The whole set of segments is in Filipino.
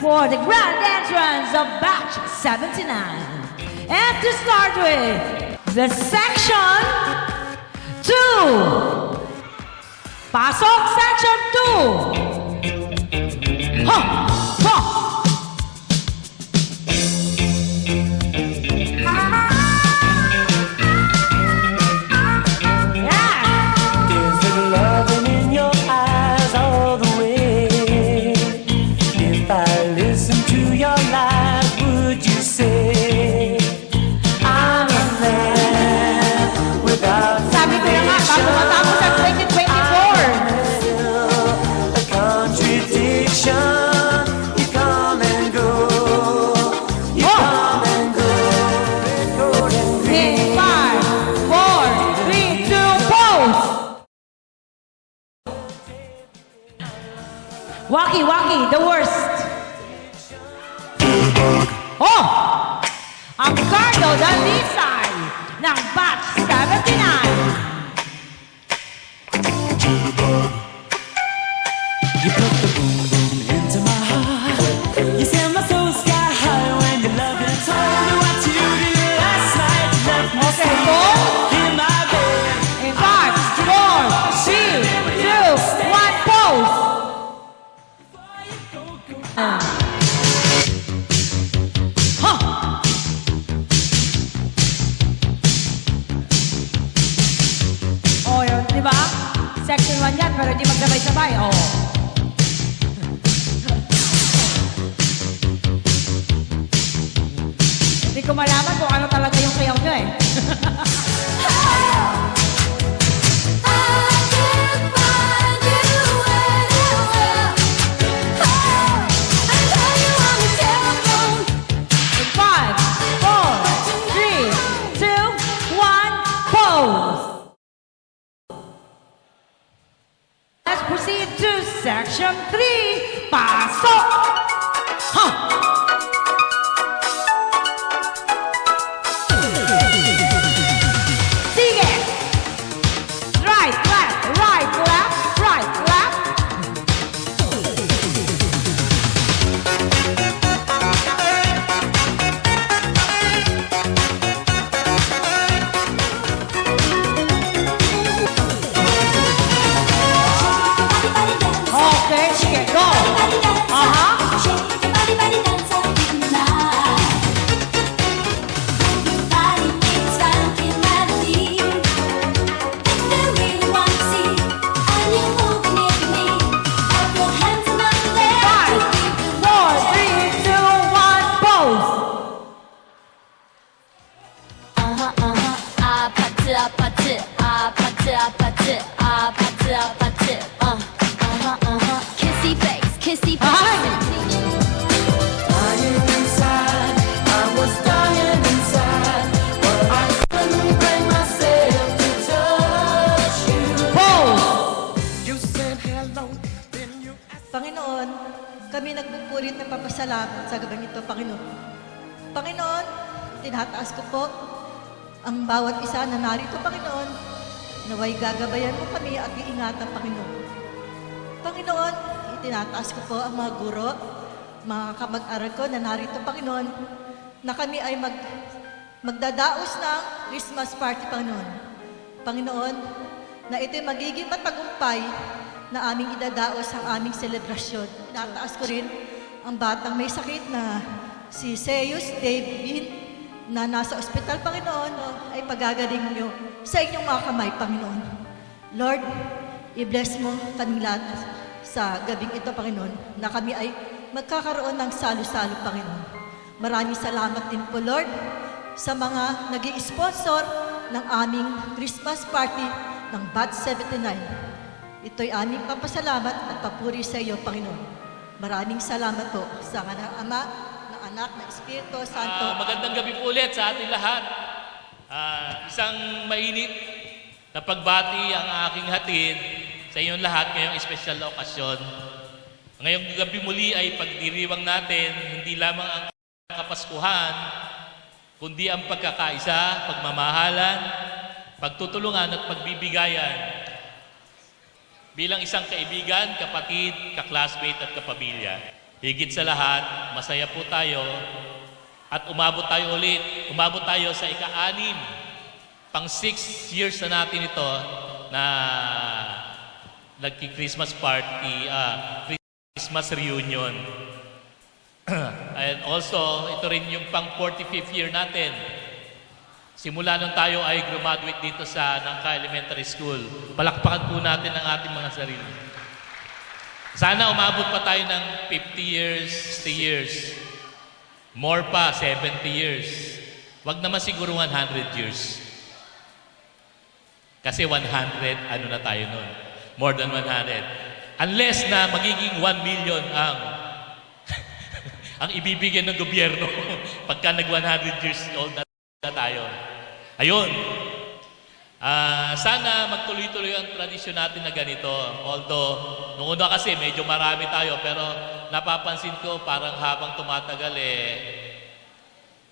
for the grand entrance of Batch 79. And to start with, the Section 2. Pasok Section 2. Ha! Ha! Waki, the worst. Oh! Ang Cardo Dalisay ng Batch 79. You put the boom boom into my heart. You send my soul sky high when you love me. Told me what you did last night. You left me in my bed. In 5, 4, 3, 2, 1, pose. Oh, yun, di ba? Section 1 yan, pero hindi magsabay-sabay. Oh. Hindi ko malaman kung ano talaga yung sayaw nyo eh. In 5, 4, 3, 2, 1, pose. Let's proceed to Section 3. Pasok! Huh! Sige! Right, left, right, left, right, left. Okay, sige, go! Aha! Five, 4, 3, 2, 1, pose! 아파트 아파트 아파트 아파트 아파트 아파트 Kissy face kissy face Dying inside, I was dying inside, but I couldn't bring myself to touch you. Pose! You said hello, then you Panginoon, kami nagpupurit ng papasalamat sa gabing ito, Panginoon. Panginoon, tinataas ko po ang bawat isa na narito, Panginoon. Naway gagabayan mo kami at iingatan, Panginoon. Panginoon, itinataas ko po ang mga guro, mga kamag-aral ko na narito, Panginoon, na kami ay magdadaos ng Christmas party, Panginoon. Panginoon, na ito'y magiging matagumpay na aming idadaos ang aming selebrasyon. Nataas ko rin ang batang may sakit na si Zeus David na nasa ospital, Panginoon, ay pagagaling niyo sa inyong mga kamay, Panginoon. Lord, i-bless mo kaming lahat sa gabing ito, Panginoon, na kami ay magkakaroon ng salo-salo, Panginoon. Maraming salamat din po, Lord, sa mga nag-i-sponsor ng aming Christmas party ng Batch 79. Ito'y aming papasalamat at papuri sa iyo, Panginoon. Maraming salamat po sa ng Ama, ng Anak, ng Espiritu Santo. Magandang gabi po ulit sa ating lahat. Isang mainit na pagbati ang aking hatid sa inyong lahat ngayong espesyal na okasyon. Ngayong gabi muli ay pagdiriwang natin hindi lamang ang kapaskuhan, kundi ang pagkakaisa, pagmamahalan, pagtutulungan at pagbibigayan bilang isang kaibigan, kapatid, kaklasmate at kapamilya. higit sa lahat, masaya po tayo at umabot tayo ulit. Umabot tayo sa ika-6, pang 6 years na natin ito na nagki-Christmas party, Christmas reunion. And also, ito rin yung pang 45th year natin. Simula nung tayo ay graduate dito sa Nangka Elementary School. Palakpakan po natin ang ating mga sarili. Sana umabot pa tayo ng 50 years, 60 years. More pa, 70 years. Wag naman siguro 100 years. Kasi 100, ano na tayo nun? More than 100. Unless na magiging 1 million ang ibibigay ng gobyerno pagka nag 100 years old na tayo. Ayun. Sana magtuloy-tuloy ang tradisyon natin na ganito. Although, noong una kasi medyo marami tayo, pero napapansin ko parang habang tumatagal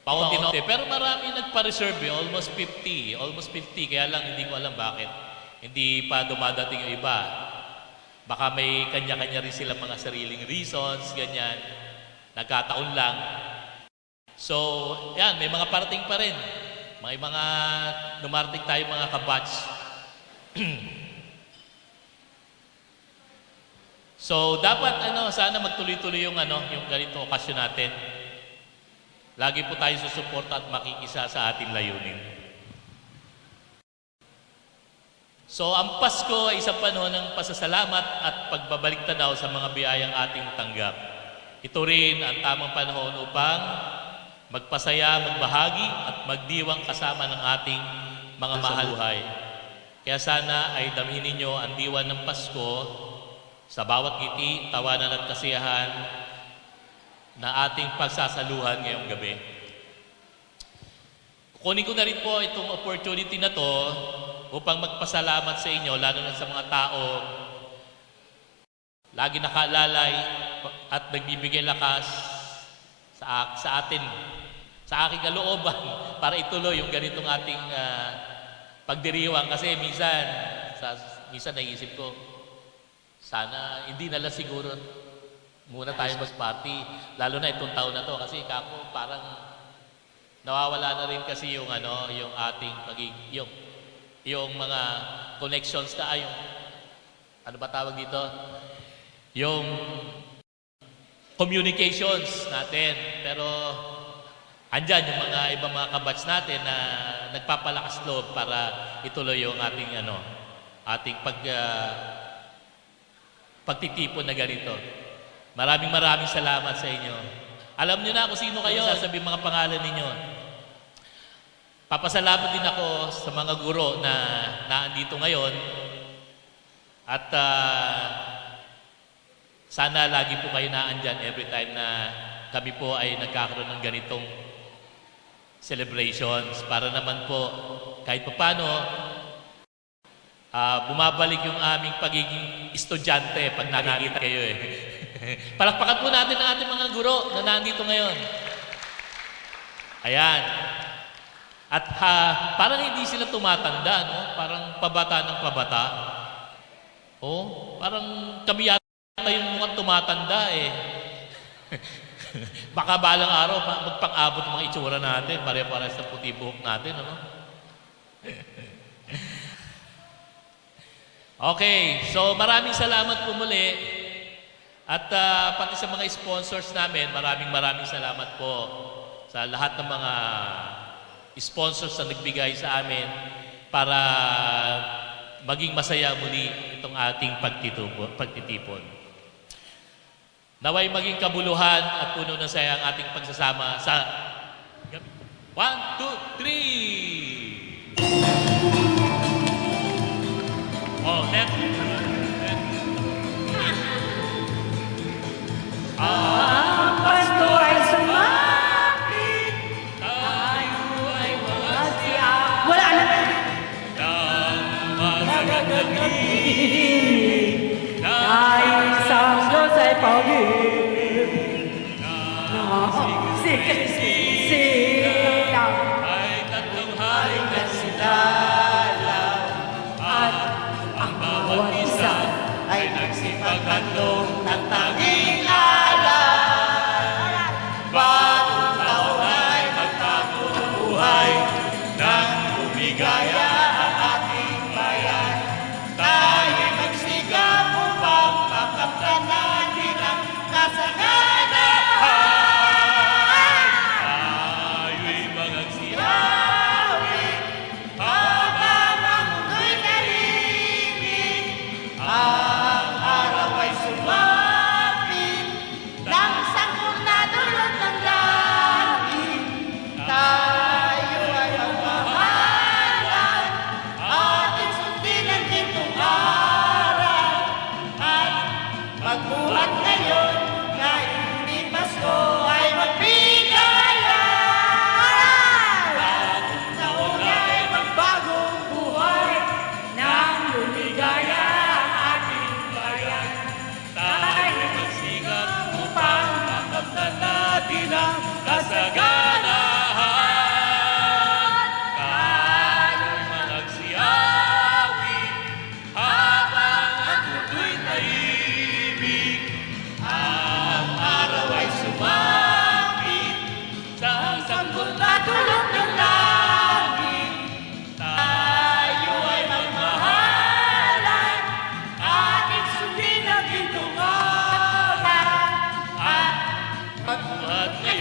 paunti-unti. Pero marami nagpa-reserve almost 50. Almost 50, kaya lang hindi ko alam bakit. Hindi pa dumadating yung iba. Baka may kanya-kanya rin silang mga sariling reasons, ganyan. Nagkataon lang. So, yan, may mga parating pa rin. May mga dumarating tayo mga kabatch. So, dapat sana magtuloy-tuloy yung ganitong okasyon natin. Lagi po tayo susuporta at makikisa sa ating layunin. So, ang Pasko ay isang panahon ng pasasalamat at pagbabalik tanaw sa mga biyayang ating tanggap. Ito rin ang tamang panahon upang magpasaya, magbahagi at magdiwang kasama ng ating mga mahal buhay. Kaya sana ay damhin ninyo ang diwa ng Pasko sa bawat ngiti, tawanan at kasiyahan na ating pagsasaluhan ngayong gabi. Kukunin ko na rin po itong opportunity na to upang magpasalamat sa inyo, lalo na sa mga tao lagi nakaalalay at nagbibigay lakas sa atin, sa aking kalooban para ituloy yung ganitong ating pagdiriwang. Kasi minsan naisip ko, sana hindi na lang siguro muna tayo mas party, lalo na itong taon na to, kasi kako parang nawawala na rin kasi yung ating yung mga connections na yung ano ba tawag dito? Yung communications natin. Pero andyan yung mga ibang mga kabatch natin na nagpapalakas loob para ituloy yung ating ating pagtitipon na ganito. Maraming salamat sa inyo. Alam niyo na kung sino kayo, sasabihin mga pangalan ninyo. Papasalamat din ako sa mga guro na naandito ngayon. At sana lagi po kayo naandyan every time na kami po ay nagkakaroon ng ganitong celebrations. Para naman po kahit paano bumabalik yung aming pagiging estudyante pag nakikita kayo Palakpakan po natin ang ating mga guro na nandito ngayon. Ayan. At parang hindi sila tumatanda, no? Parang pabata ng pabata. Parang kami yata yung mukhang tumatanda Baka balang araw, magpang-abot mga itsura natin, pare-pare sa puti buhok natin, ano? Okay, so maraming salamat po muli. At pati sa mga sponsors namin, maraming salamat po sa lahat ng mga sponsors na nagbigay sa amin para maging masaya muli itong ating pagtitipon. Naway maging kabuluhan at puno ng saya ang ating pagsasama sa 1, 2, 3! Left. Ang Pasko ay sumapit, tayo ay malasya. Wala na. Dahil sa Diyos ay pag-ibig, sikat-sikat Ay tatlong hari na sila. bawat isa ay nagsipaghandog ng tanging alam.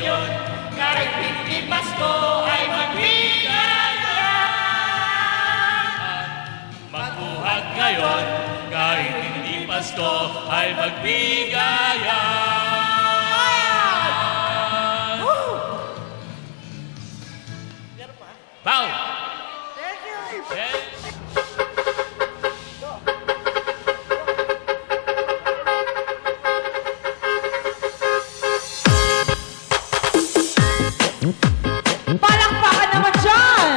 ngayon, kahit hindi Pasko ay magbigayan. Magbuhat ngayon, kahit hindi Pasko ay magbigayan. Bow! Thank you. Yes. Palakpakan naman dyan!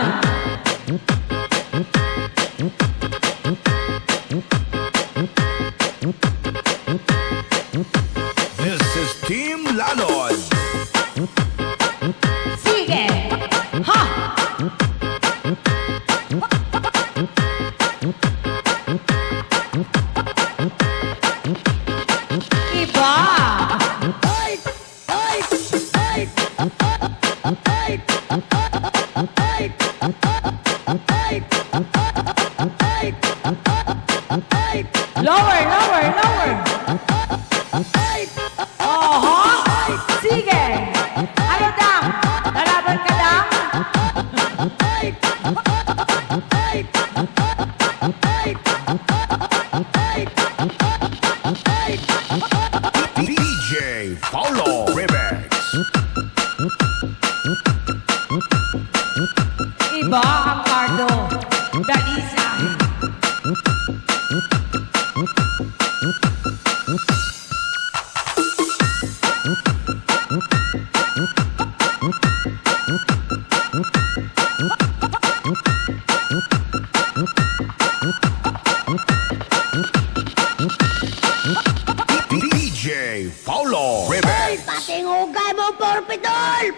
This is Team Lalod. Sige! Ha! Iba! Lower, lower, lower! Oho! Sige! Ano dang? Lalaban ka lang? DJ Paulo Remix. Iba ang Cardo. Dalisa. DJ Paulo Remix. Pating hugay mo, Porpidol!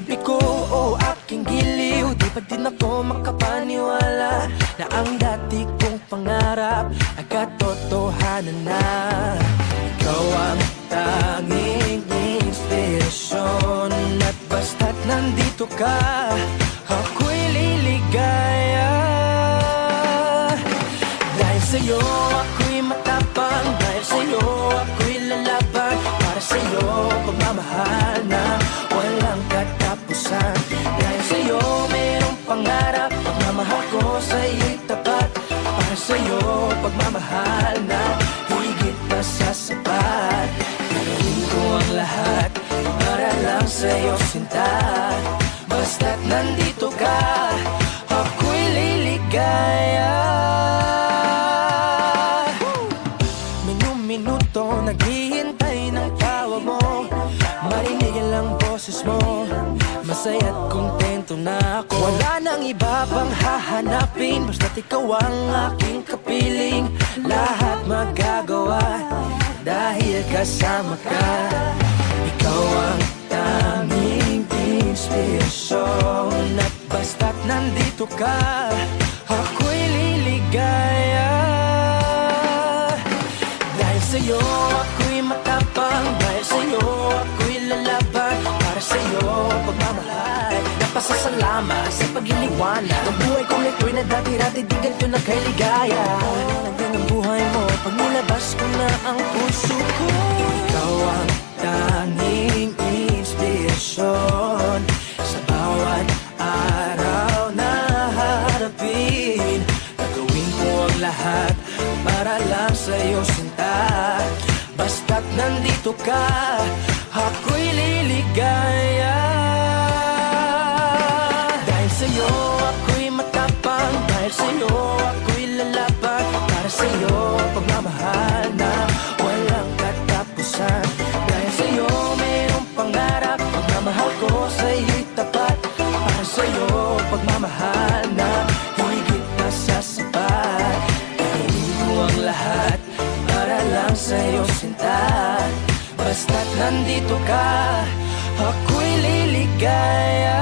tabi ko o aking giliw, di pa din ako makapaniwala na ang dati kong pangarap ay katotohanan na. Ikaw ang tanging inspirasyon, at basta't nandito ka, ako'y liligaya. Dahil sa'yo ako'y matapang, dahil sa'yo ako'y lalaban, para sa'yo pagmamahal na walang katapusan. Dahil sa'yo mayroong pangarap, pagmamahal ko sa'yo'y tapat, para sa'yo pagmamahal na higit pa sa sapat. Gagawin ko ang lahat para lang sa'yo sinta, basta't nandito ka, ako'y liligaya. Minuto naghihintay ng tawag mo, marinig ang boses mo, masaya't kontento na ako. Wala nang iba pang hahanapin, basta't ikaw ang aking kapiling. Lahat magagawa dahil kasama ka. Ikaw ang tanging inspirasyon, at basta't nandito ka, ako'y liligaya. Dahil sa'yo ako'y matapang, dahil sa'yo ako'y lalaban, para sa'yo pagmamahal na pasasalamat sa pag-iniwanag. Ang buhay kong ito'y na dati-dati di ganito na kay ligaya. Naging ang buhay mo pag nilabas ko na ang puso ko. Ikaw ang tanging inspirasyon sa bawat araw na harapin. Gagawin ko ang lahat para lang sa'yo sinta, basta't nandito ka, ako'y liligaya. Dahil sa'yo ako'y matapang, dahil sa'yo ako'y lalaban, para sa'yo pagmamahal na walang katapusan. Dahil sa'yo mayroong pangarap, pagmamahal ko sa'yo'y tapat, para sa'yo pagmamahal na higit na sa sapat. Gagawin ko ang lahat para lang sa'yo sinta, basta't nandito ka, ako'y liligaya.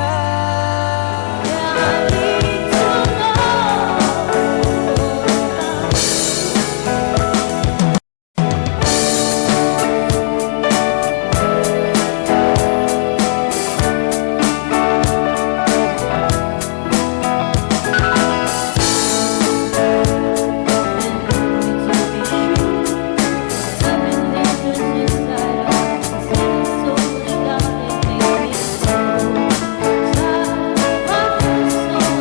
So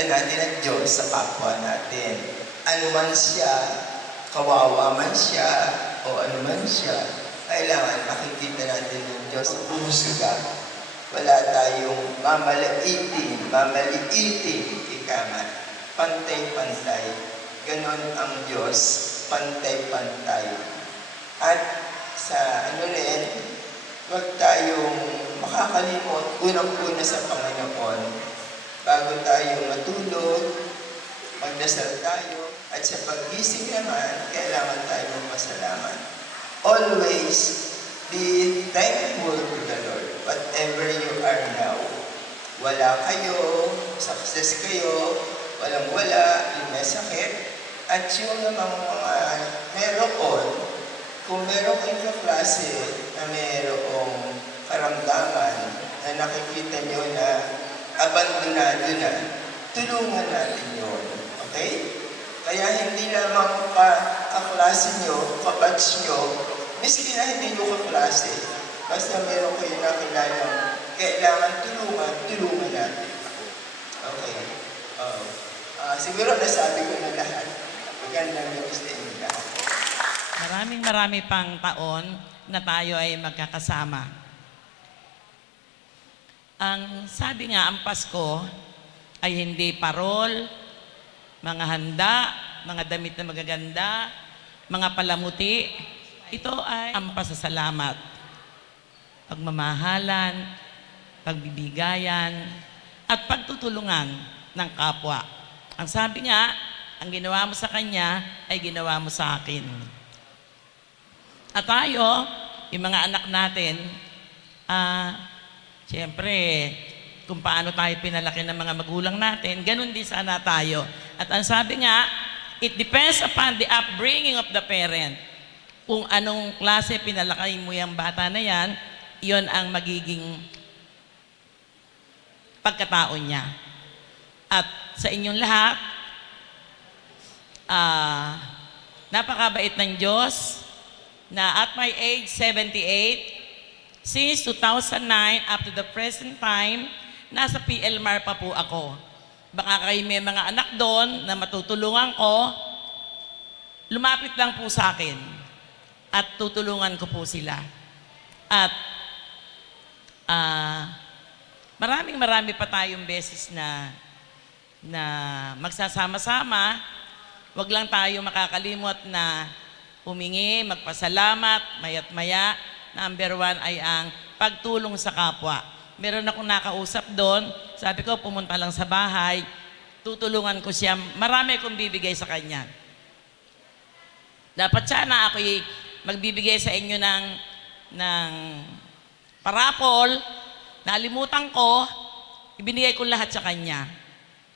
makita natin ang Diyos sa kapwa natin. Ano man siya, kawawa man siya, o ano man siya, kailangan makikita natin ang Diyos sa husga. Wala tayong mamaliitin, ika nga. Pantay-pantay. Ganon ang Diyos, pantay-pantay. At sa ano rin, huwag tayong makakalimot unang-una sa Panginoon. Bago tayo matulog, magdasal tayo, at sa paggising naman, kailangan tayo magpasalamat. Always be thankful to the Lord, whatever you are now. Wala kayo, success kayo, walang-wala, yung may sakit, at yung namang mga meron, kung meron kayong kaklase na merong karamdaman na nakikita nyo na abandonado na, tulungan natin yun. Okay? Kaya hindi lamang kaklase nyo, kabatch nyo, miski na hindi nyo kaklase, basta meron kayo nakilala, kailangan tulungan natin. Okay. Siguro nasabi ko na lahat. Magandang gabi sa inyo lahat. Marami pang taon na tayo ay magkakasama. Ang sabi nga, ang Pasko ay hindi parol, mga handa, mga damit na magaganda, mga palamuti. Ito ay ang pasasalamat, pagmamahalan, pagbibigayan, at pagtutulungan ng kapwa. Ang sabi nga, ang ginawa mo sa kanya ay ginawa mo sa akin. At tayo, yung mga anak natin, siyempre, kung paano tayo pinalaki ng mga magulang natin, ganun din sana tayo. At ang sabi nga, it depends upon the upbringing of the parent. Kung anong klase pinalaki mo yung bata na yan, yon ang magiging pagkatao niya. At sa inyong lahat, napakabait ng Diyos na at my age 78, since 2009 up to the present time, nasa PLMAR pa po ako. Baka kayo may mga anak doon na matutulungan ko, lumapit lang po sa akin at tutulungan ko po sila. At marami pa tayong beses na magsasama-sama. Huwag lang tayo makakalimot na humingi, magpasalamat, maya't maya. Number 1 ay ang pagtulong sa kapwa. Meron akong nakausap doon, sabi ko pumunta lang sa bahay, tutulungan ko siya, marami akong bibigay sa kanya. Dapat sana ako'y magbibigay sa inyo ng parapol, nalimutan ko, ibinigay ko lahat sa kanya.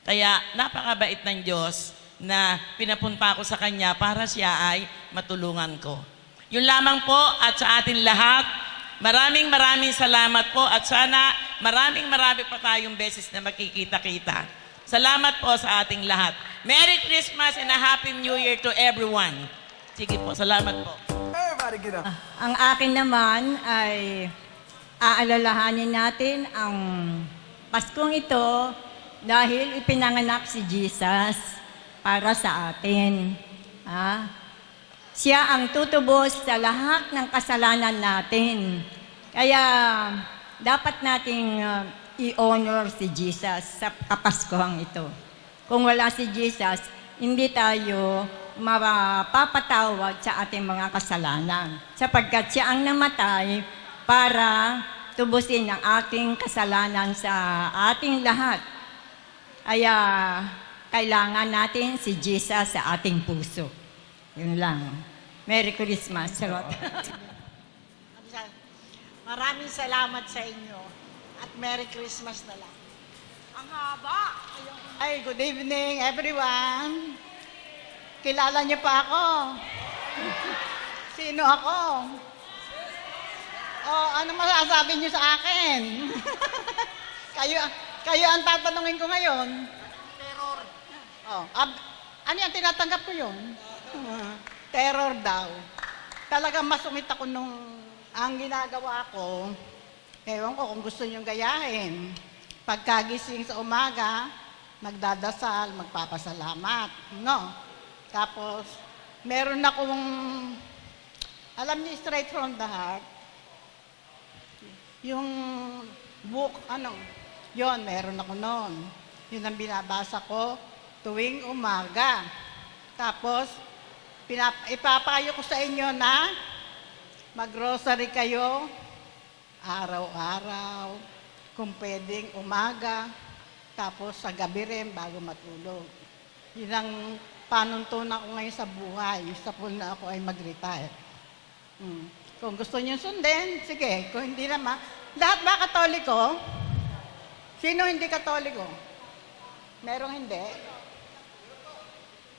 Kaya napakabait ng Diyos na pinapunta ko sa kanya para siya ay matulungan ko. Yun lamang po at sa atin lahat, maraming salamat po at sana maraming pa tayong beses na makikita-kita. Salamat po sa ating lahat. Merry Christmas and a Happy New Year to everyone. Sige po, salamat po. Ang akin naman ay aalalahanin natin ang Paskong ito dahil ipinanganak si Jesus para sa atin. Siya ang tutubos sa lahat ng kasalanan natin. Kaya dapat nating i-honor si Jesus sa Kapaskuhan ito. Kung wala si Jesus, hindi tayo mapapatawad sa ating mga kasalanan. Sapagkat siya ang namatay para tubusin ang ating kasalanan sa ating lahat. Kaya kailangan natin si Jesus sa ating puso. Yun lang. Merry Christmas. Charot. Maraming salamat sa inyo. At Merry Christmas na lang. Ang haba. Ay, good evening everyone. Kilala niyo pa ako? Sino ako? Oh, ano masasabi niyo sa akin? kayo ang tatanungin ko ngayon. Terror. Oh, ano yan? Tinatanggap ko yun? Terror daw. Talagang masungit ako nung ang ginagawa ko. Ewan ko kung gusto niyong gayahin. Pagkagising sa umaga, magdadasal, magpapasalamat. No? Tapos, meron akong, alam niyo, straight from the heart, yung book, yon meron ako noon. Yun ang binabasa ko tuwing umaga. Tapos, ipapayo ko sa inyo na mag-grocery kayo araw-araw, kung pwedeng umaga, tapos sa gabi rin bago matulog. Yun ang panuntunan ko ngayon sa buhay, sa pool na ako ay mag-retire. Kung gusto niyo sundin, sige. Kung hindi naman, lahat ba Katoliko? Sino hindi Katoliko? Merong hindi?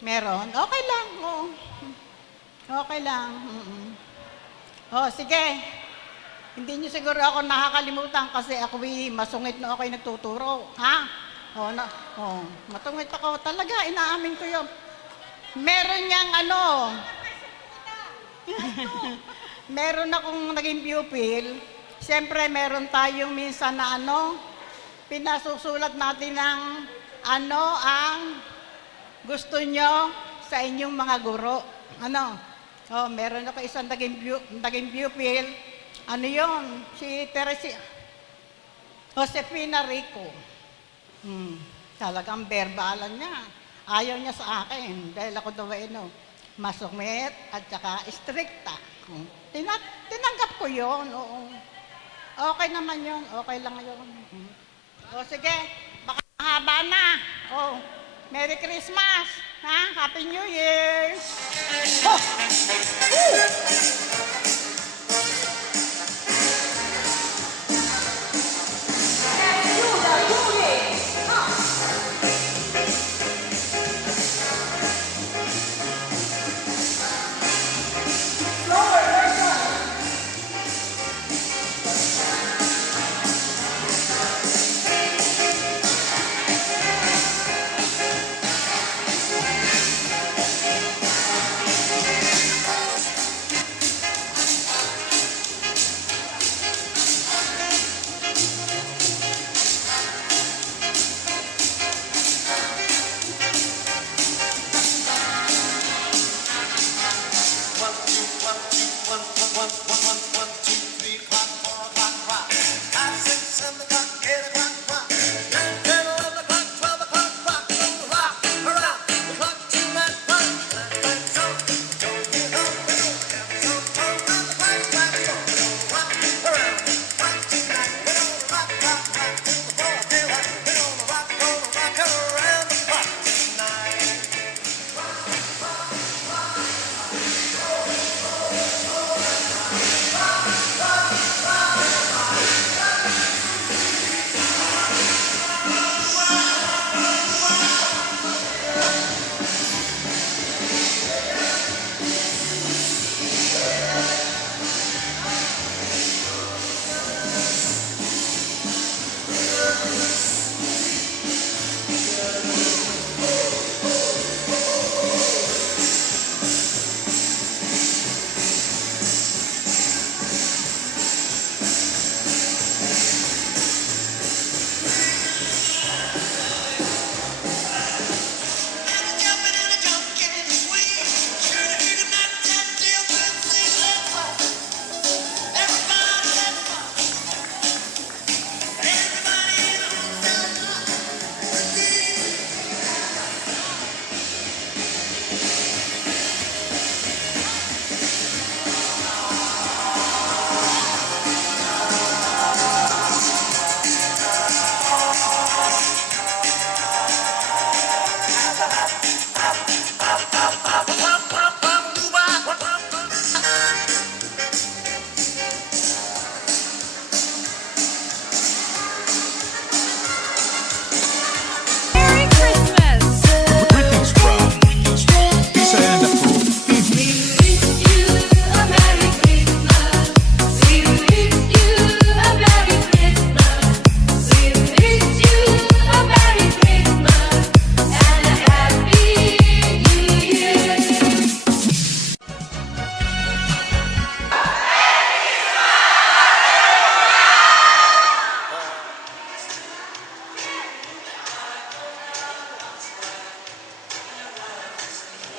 Meron? Okay lang. Oo. Okay lang. Sige. Hindi niyo siguro ako nakakalimutan kasi ako'y masungit na ako'y nagtuturo. Ha? Matungit ako. Talaga, inaamin ko yun. Meron niyang meron akong naging pupil. Siyempre, meron tayong minsan na pinasusulat natin ng ang gusto nyo sa inyong mga guro. Meron ako isang naging pupil. Yun? Si Josefina Rico. Talagang verbalan niya. Ayaw niya sa akin dahil ako daw masungit at saka stricta. Tinanggap ko yun. Oo. Okay naman yun. Okay lang yun. Sige. Baka haba na. Merry Christmas. Happy New Year.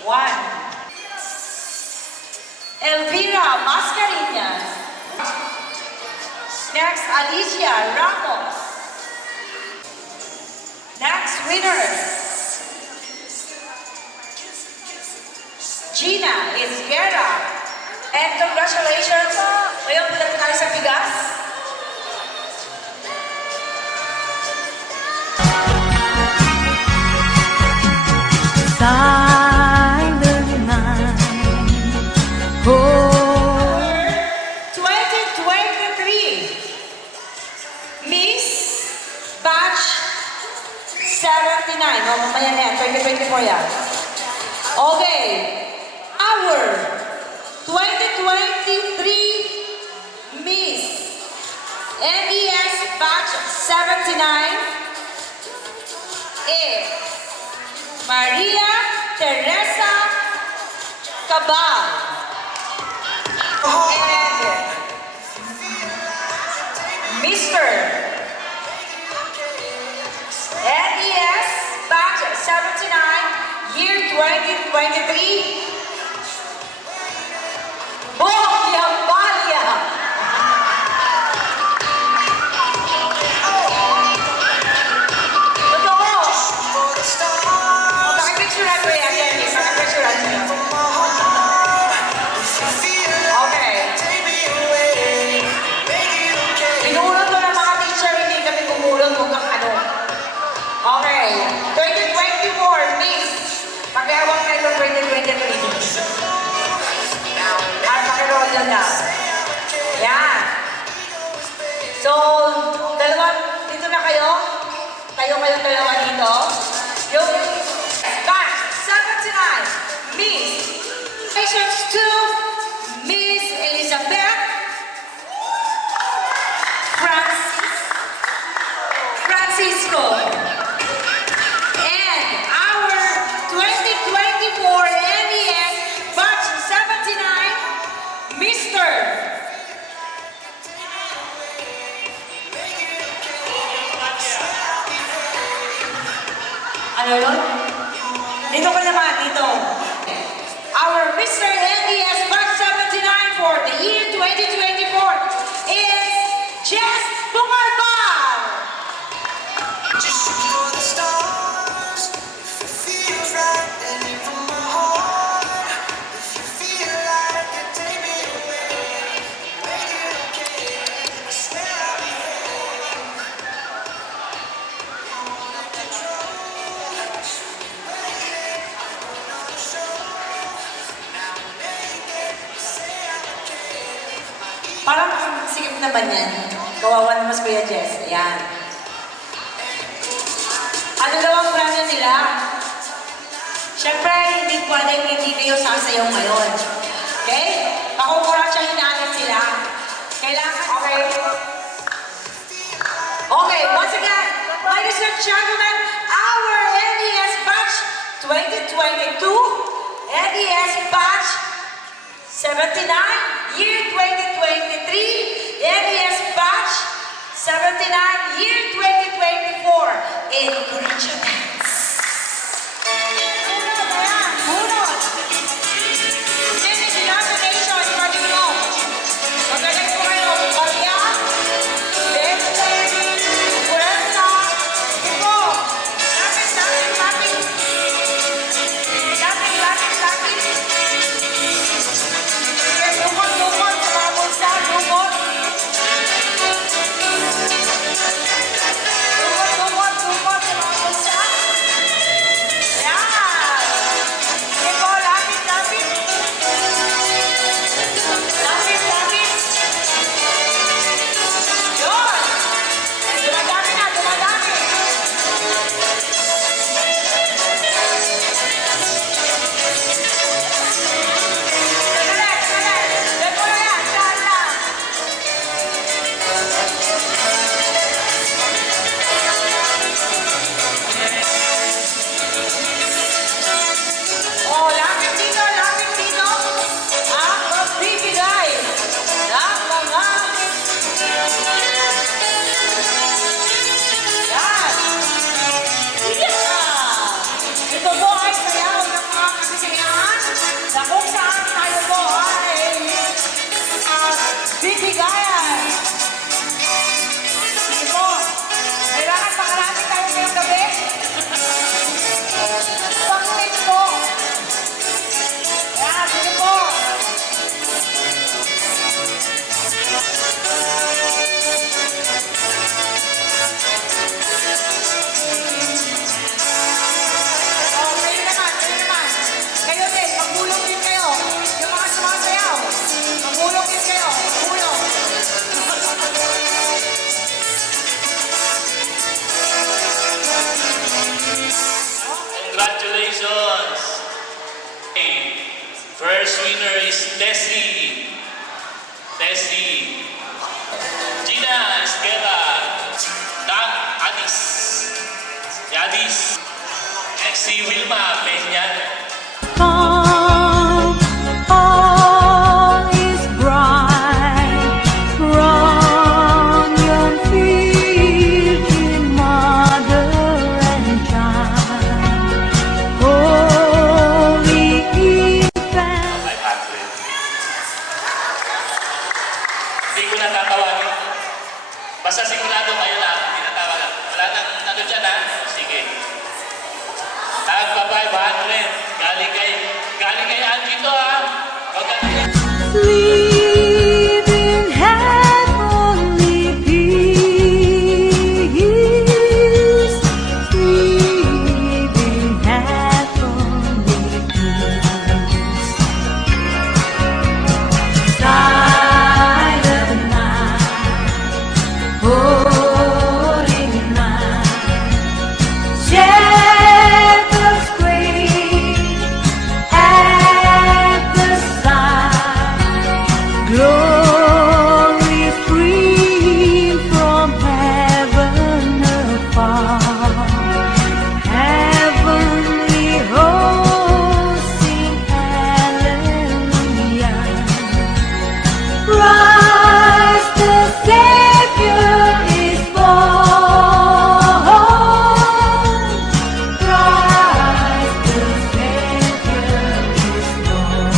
1. Elvira Mascareñas. Next, Alicia Ramos. Next winner, Gina Isguera. And congratulations! Ngayon pula tayo sa bigas. Silent night. Oh. 2023 Miss Batch 79. O, mamaya na yan. 2024 yan. Okay. Our 2023 Miss NES Batch 79 is Maria Teresa Cabal. And Mr. NES Batch 79 Year 2023 Bogya Balya. Totoo. Pakipicturean ko yan, Dennis. Pakipicturean ko yan. Okay. Pinulot ko ng mga teacher, hindi kami kumulot kung ano. Okay. 2024, Miss. Pag-awang na ito 2023. At pakiroon yun na. Yan. So, dalawa, dito na kayo. Kayong dalawa dito. Yung Batch 79, Miss. Patients 2, Miss Elizabeth Francisco. And our 2024 NES Batch 79, Mr. Ano yun? Dito ka naman, dito. Our Mr. NES Batch 79 for the year 2024 is Jess Bungalbal. Just shoot for the stars. If it feels right, then aim for my heart. If you feel like it, take me away. Make it okay. I swear I'll be there. I wanna control. I'm gonna show. Now make it. Say I'm okay. Parang sikip naman yan. Kawawa naman si Kuya Jess. Ayan. Ano daw ang plano nila? Siyempre, hindi pwedeng hindi kayo sasayaw ngayon. Okay? Pakukuratsyahin natin sila. Kailangan, okay? Okay, once again, ladies and gentlemen, our NES Batch 2022, NES Batch 79, year 2023, NES Batch 79, year 2024. Encouragements. Bunot, ayan, bunot. This is nomination for the room. Magaling po kayo. Maria, Bente, Purenta, Ipo. Lapit, lapit, lapit. Lapit, lapit, lapit. Sige, lumot, lumot. Sa mga bulsa, lumot. Lumot, lumot, lumot sa mga bulsa. first winner is Tessie. Gina Esqueda ng Adis. Adis. Next si Wilma Peña. All is bright from your field in mother and child. Holy infant. Hindi ko natatawagin. Basta sigurado kayo na tinatawagan. Wala nang ano dyan ha? Sige. Tagpa 500. Galing kay Angie to ha. Huwag ka na Sleep in heavenly peace. Sleep in heavenly peace. Silent night, holy night. Shepherds quake at the sight. Glory stream from heaven afar. Heavenly hosts sing hallelujah. Christ the Savior is born. Christ the Savior is born.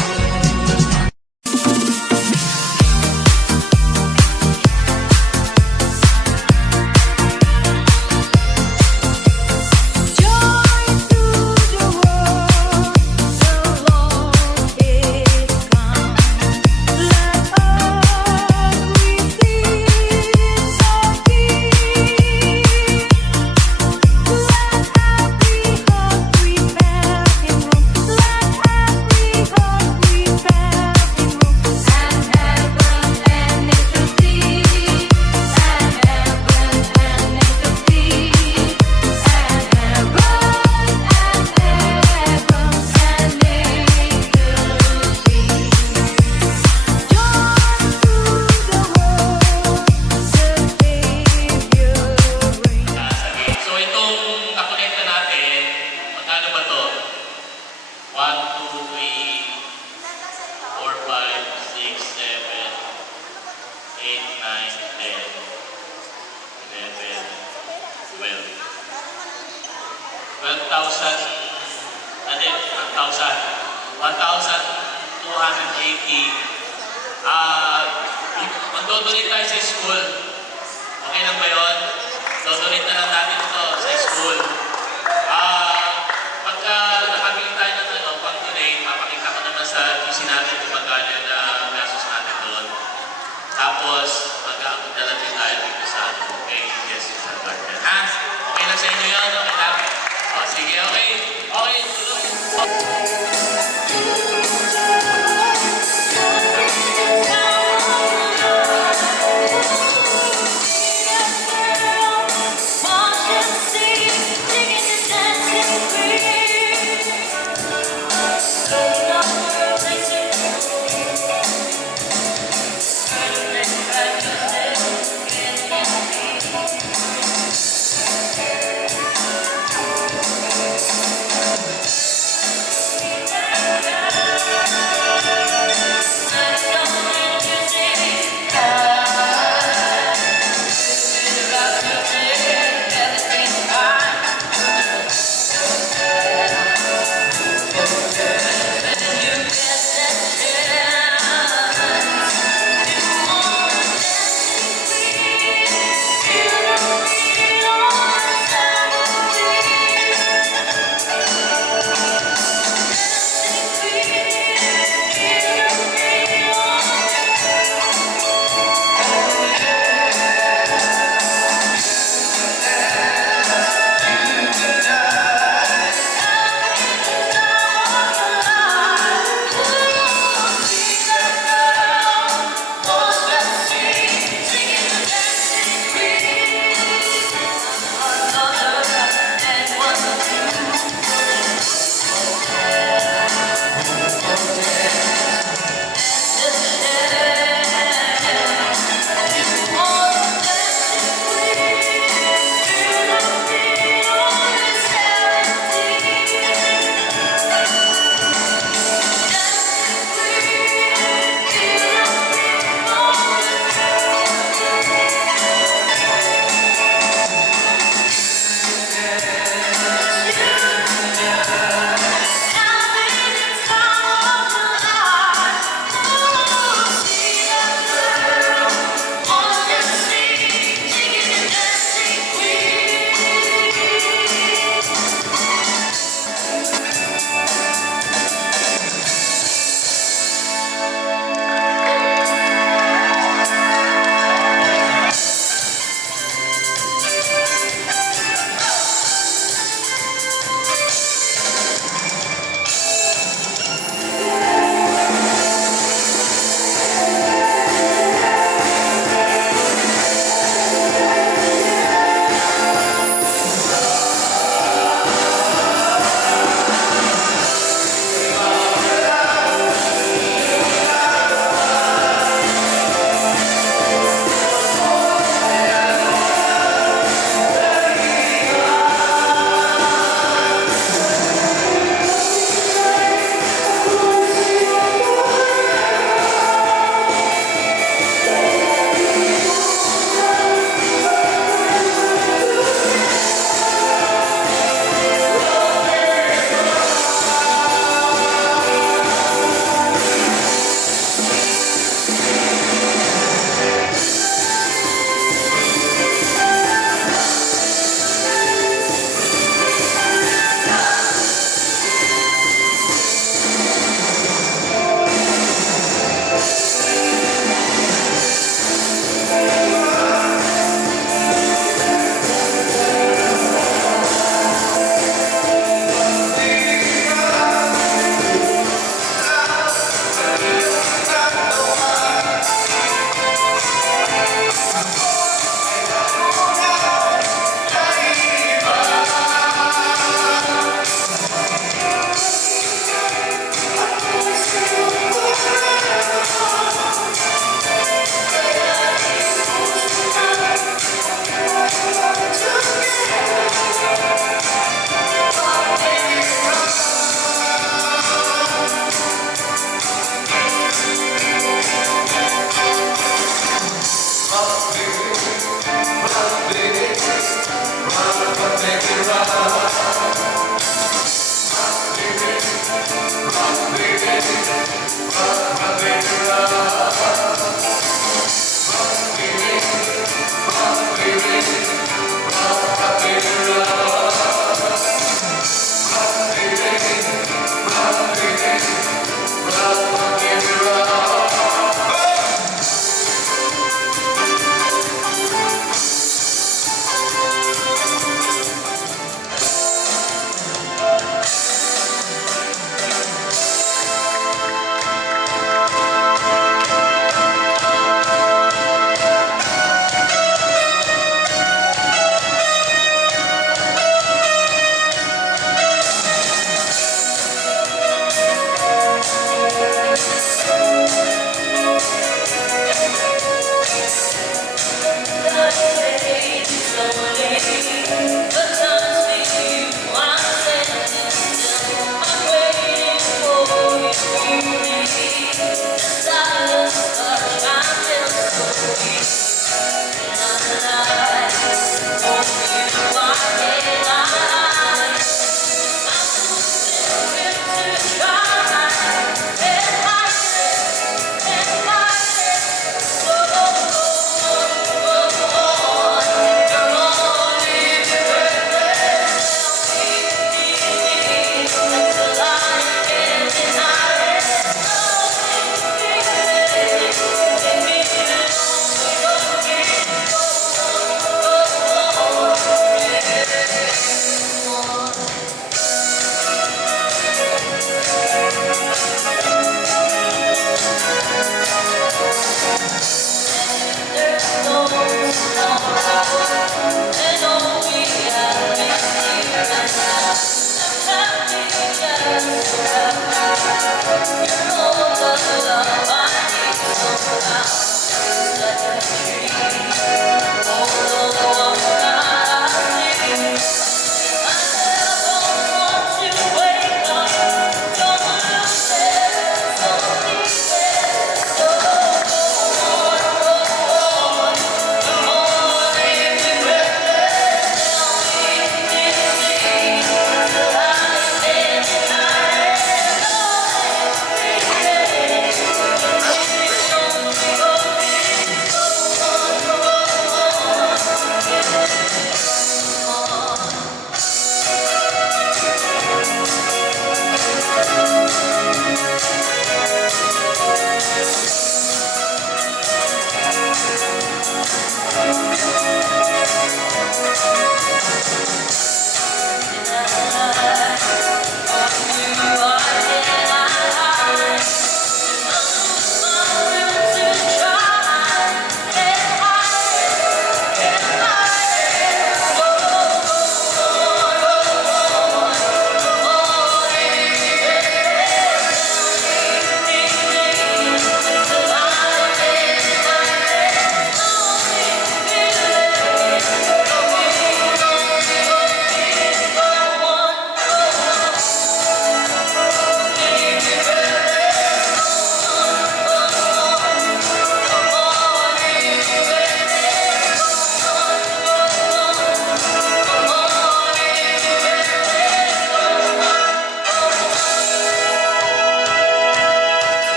Joy to the world, the Lord is come. Let earth receive some peace. Let every heart prepare Him room. Let every heart prepare Him room. And heaven and nature see. And heaven and nature see. And heaven and nature see. Joy to the world, the Savior reigns. So itong kakonekta natin, magkano ba to? 1, 2, 3, 4, 5, 6, 7, 8, 9, 10, 11, 12. 12,000. Ano yun? 1,000. 1,280. Mag-donate tayo sa school. Okay lang ba yun? Donate na lang natin ito sa school. Pagka nakabili tayo ng pang-donate, mapakita ko naman sa GC natin kung magkano yung gastos natin doon. Tapos, mag-aabot na lang din tayo dito sa okay? Yes, sa garden. Ha? Okay lang sa inyo yun? Okay lang? O, sige, okay. Okay, tuloy. Watching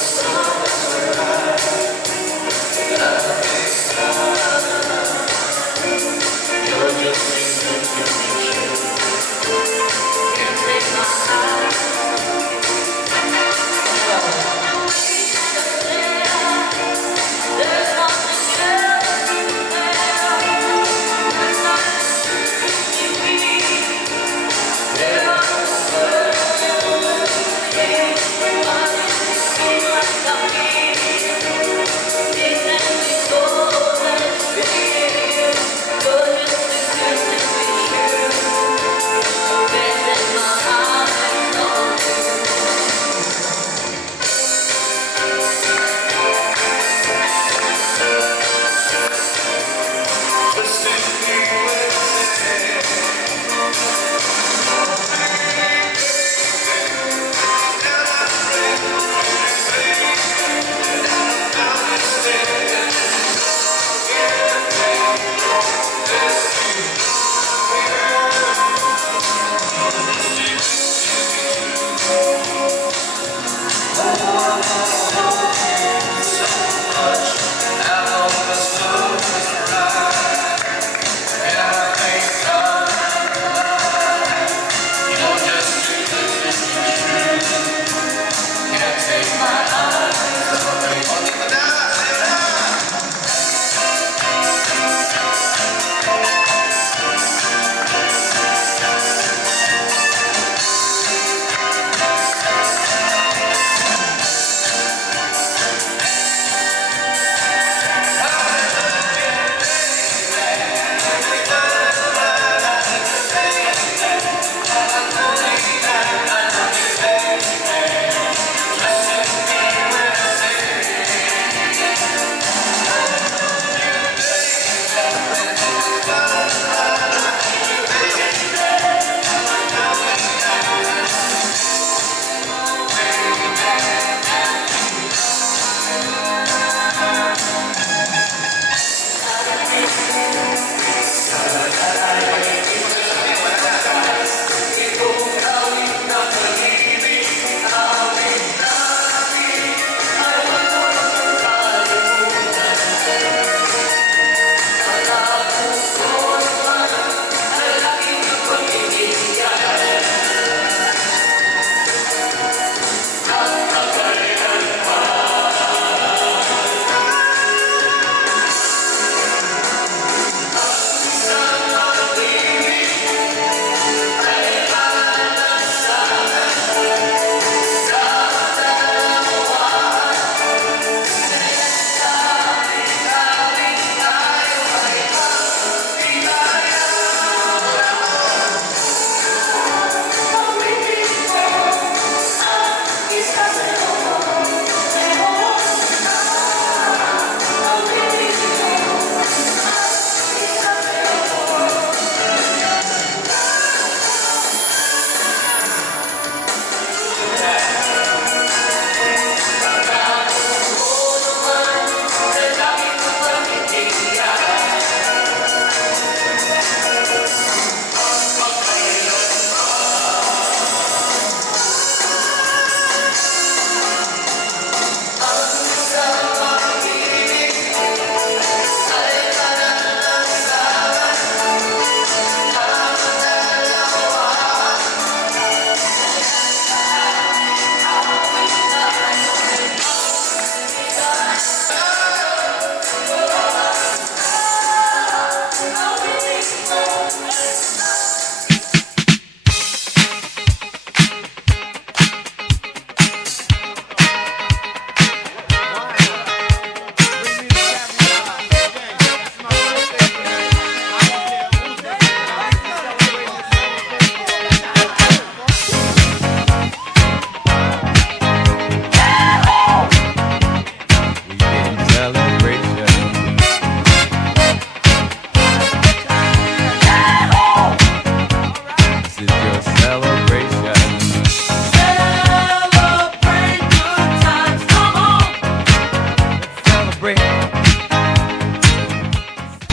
sorry.